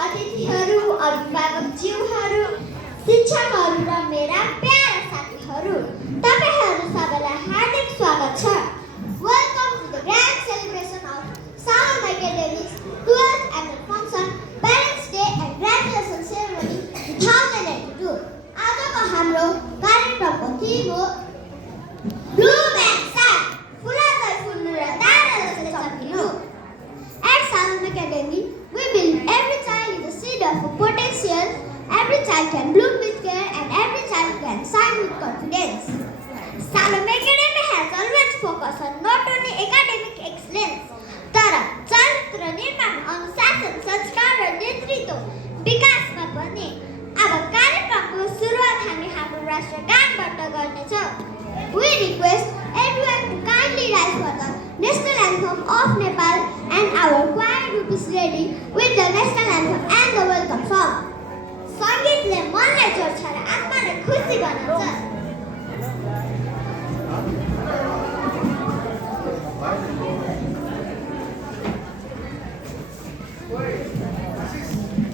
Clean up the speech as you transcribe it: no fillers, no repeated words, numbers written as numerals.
अतिथिहरू, अभिभावकज्यूहरू, शिक्षकहरू र मेरा प्यारा साथीहरू, तपाईहरू सबैलाई हार्दिक स्वागत छ। Welcome to the grand celebration of Salem Academy's 12th annual function, Parents' Day and Graduation Ceremony 2082. आजको हाम्रो कार्यक्रमको थिम हो Bloom and Shine, फुलादै फुल्नु र तारा जस्तै चम्किनु। At Salem Academy, we believe every child is a seed of potential. Every child can bloom with care and every child can shine with confidence. Salem Academy has always focused on not only academic excellence, तर चरित्र निर्माण, अनुशासन, संस्कार र नेतृत्व विकासमा पनि। अब कार्यक्रमको सुरुवात हाम्रो राष्ट्रगानबाट गर्नेछौँ। We request everyone to kindly rise for the national anthem of Nepal, and our choir group is ready with the national anthem and the welcome song. सङ्गीतले मनलाई जोड्छ र आत्मालाई खुसी बनाउँछ।